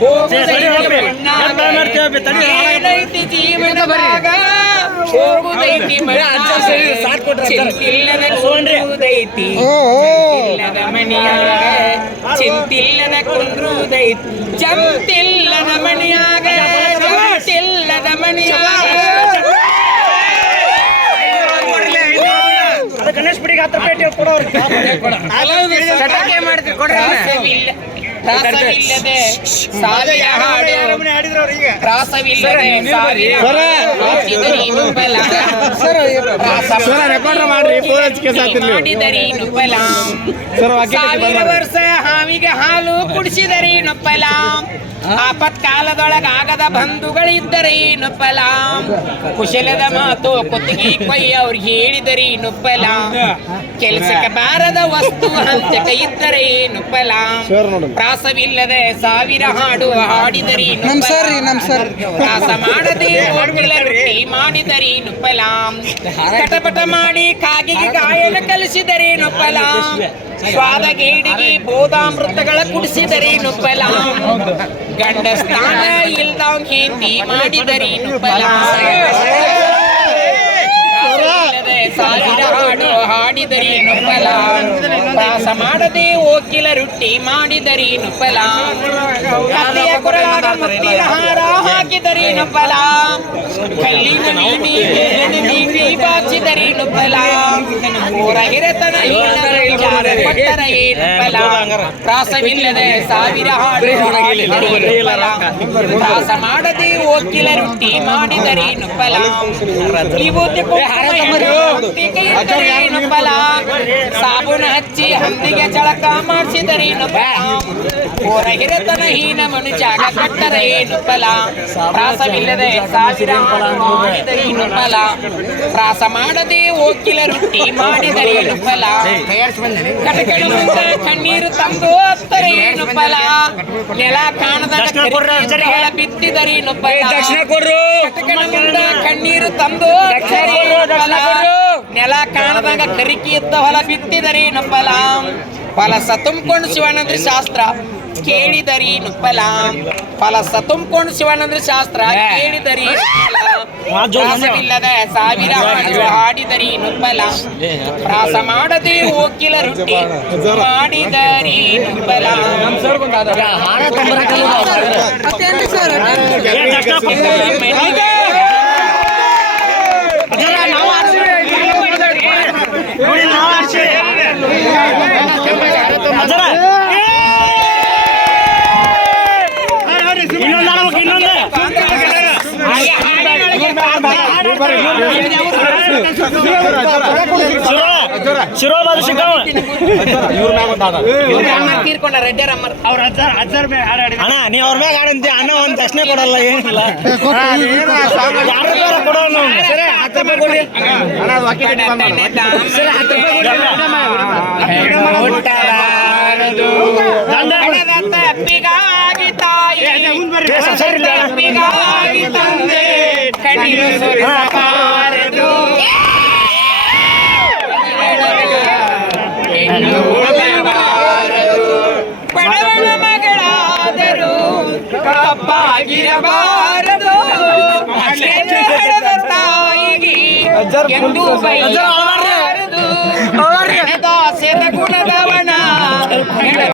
ಹೋಗುದೈತಿ ಹೋಗುದೈತಿ ಮಣ್ಣಾಗ. ಚಿಂತಿಲ್ಲದ ಕುಂದ್ರುದೈತಿ. ಚಿಂತಿಲ್ಲದ ಮಣಿಯಾಗ ಚಿಂತಿಲ್ಲದ ಮಣಿಯಾಗ ಗಣೇಶ್ ಬಿಡಿಗೆ ಹತ್ತು ರೂಪಾಯಿ ಕೊಡೋರು. ಮಾಡ್ತೀವಿ ಕೊಡ್ರಿ. ಪ್ರಾಸವಿಲ್ಲದೆ ಸಾವಿರ ಹಾಡು ಪ್ರಾಸವಿಲ್ಲದೆ ಸಾವಿರ ಹಾಕಿದರಿ ನುಬ್ಬಲ ರೆಕಾರ್ಡ್ ಮಾಡ್ರಿ ಫೋನ್ ಹಚ್ಚಿಕೆ ಸಾತಿರ್ಲಿ ಮಾಡಿದರಿ ನುಬ್ಬಲ ಸರ್ ವಾಕ್ಯ ಸಾವಿರ ವರ್ಷ ಹಾವಿಗೆ ಹಾಲು ಕುಡಿಸಿದರಿ ನೊಪ್ಪಲಾ ಆಪತ್ ಕಾಲದೊಳಗ ಆಗದ ಬಂಧುಗಳಿದ್ದರಿ ನುಪ್ಪಲ ಕುಶಲದ ಮಾತು ಕುತ್ತಿಗೆ ಕೊಯ್ಯ ಅವ್ರಿಗೆ ಹೇಳಿದರಿ ನುಪ್ಪಲಾಂ ಕೆಲಸಕ್ಕೆ ಬಾರದ ವಸ್ತು ಹಂತಕ ಇದ್ದರೆ ನುಪ್ಪಲ ಸರ್ ಸಾವಿರ ಹಾಡು ಹಾಡಿದರಿ ನಮ್ ಸರ್ ನಮ್ ಸರ್. ಪ್ರಾಸ ಮಾಡದೆ ಹೋಗಿಲ್ಲ ರೊಟ್ಟಿ ಮಾಡಿದರಿ ನುಪ್ಪಲಾಂ. ಕಟಪಟ ಮಾಡಿ ಕಾಗಿಗೆ ಗಾಯನ ಕಲಿಸಿದರಿ ನುಪ್ಪಲಾಂ. ಸ್ವಾದ ಗೇಡಿಗೆ ಬೋಧಾಮೃತಗಳ ಕುಡಿಸಿದರಿ ನುಪ್ಪಲಾಂ. ಗಂಡ ಸ್ಥಾನ ಇಲ್ದವ್ ಹಿಂದಿ ಮಾಡಿದರಿ ನುಪ್ಪಲ ಪ್ರಾಸವಿಲ್ಲದೆ ಸಾವಿರ ಹಾಡು ಹಾಡಿದರಿ ನುಪ್ಪಲ. ಪ್ರಾಸ ಮಾಡದೆ ಓಕಿಲ ರೊಟ್ಟಿ ಮಾಡಿದರಿ ನುಪ್ಪಲ. ಕತ್ತೆಯ ಕೊರಳಾಗ ಹಾರ ಹಾಕಿದರಿ ನುಪ್ಪಲ. ಕಲ್ಲಿನ ನೀಡಿ ಬಾಚಿದರಿ ಬಾಚಿದರಿ ನುಪ್ಪಲ ಊರ ಹಿರತನ ಹೀನರ ವಿಚಾರ ಕೊಟ್ಟರ ಪ್ರಾಸವಿಲ್ಲದೆ ಸಾವಿರ ಪ್ರಾಸ ಮಾಡದೆ ಓಕಿಲ ರೊಟ್ಟಿ ಮಾಡಿದರೆ ನುಪ್ಪಲ ನುಪ್ಪಲ ಸಾಬೂನು ಹಚ್ಚಿ ಹಂದಿಗೆ ಚಳಕ ಮಾಡಿಸಿದರೆ ಹಿರತನ ಹೀನ ಮನುಜಾಗ ಕಟ್ಟರ ನುಪ್ಪಲ ಪ್ರಾಸವಿಲ್ಲದೆ ಸಾವಿರ ಮಾಡಿದರೆ ನುಪ್ಪಲ ಪ್ರಾಸ ಮಾಡದೆ ಓಕಿಲ ರೊಟ್ಟಿ ಮಾಡಿದರಿ ಕಣ್ಣೀರು ತಂದು ಏನು ಫಲ ನೆಲ ಕಾಣದ ಕರಿಕೆಗಳ ಬಿತ್ತಿದರಿ ನುಪ್ಪಲ. ಕಟಕಡ ಮುಂದೆ ಕಣ್ಣೀರು ತಂದು. ನೆಲ ಕಾಣದಾಗ ಕರಿಕಿ ಇದ್ದ ಹೊಲ ಬಿತ್ತಿದರಿ ನುಪ್ಪಲ. ಫಲಸ ತುಂಬಿಕೊಂಡು ಶಿವಾನಂದ್ರ ಶಾಸ್ತ್ರ ಕೇಳಿದರಿ ನುಪ್ಪಲ. ಫಲ ತುಂಬಿಕೊಂಡು ಶಿವಾನಂದ್ರ ಶಾಸ್ತ್ರ ಕೇಳಿದರಿ ನುಪ್ಪಲ. ಪ್ರಾಸವಿಲ್ಲದ ಸಾವಿರ ಹಾಡು ಹಾಡಿದರಿ ರಾಸ ಪ್ರಾಸ ಮಾಡದೆ ಓಕಿಲ ರೊಟ್ಟಿ. ಮಾಡಿದರಿ ನುಬ್ಬಲ ಸರ್ ಶಿರೋಬಾದು ಸಿಗ್ಗಾವ ಇವ್ರ ಮ್ಯಾಗ ಒಂದು ಆದ ಇವ್ರ ಅಮ್ಮ ತೀರ್ಕೊಂಡ ರೆಡ್ಡರ್ ಅಮ್ಮ ಅವ್ರ ಮೇಲೆ ಅಣ್ಣ ನೀ ಮ್ಯಾಗ ಆಡಂತಿ ಅಣ್ಣ ಒಂದ್ ದಕ್ಷಿಣ ಕೊಡಲ್ಲ ಏನಿಲ್ಲ ಯಾರ ಸರಿ. ತಂದೆ ಕಣ್ಣೀರು ಸುರಿಸಬಾರದು. ಹೆಣ್ಣು ಉಳಬಾರದು. ಬಡವನ ಮಗಳಾದರೂ ಕಪ್ಪಾಗಿರಬಾರದು ಅಷ್ಟೇ ಹಣದ ತಾಯಿಗೆ ಎಂದು ಬೈಯಬಾರದು ದಾಸ್ಯದ ಗುಣ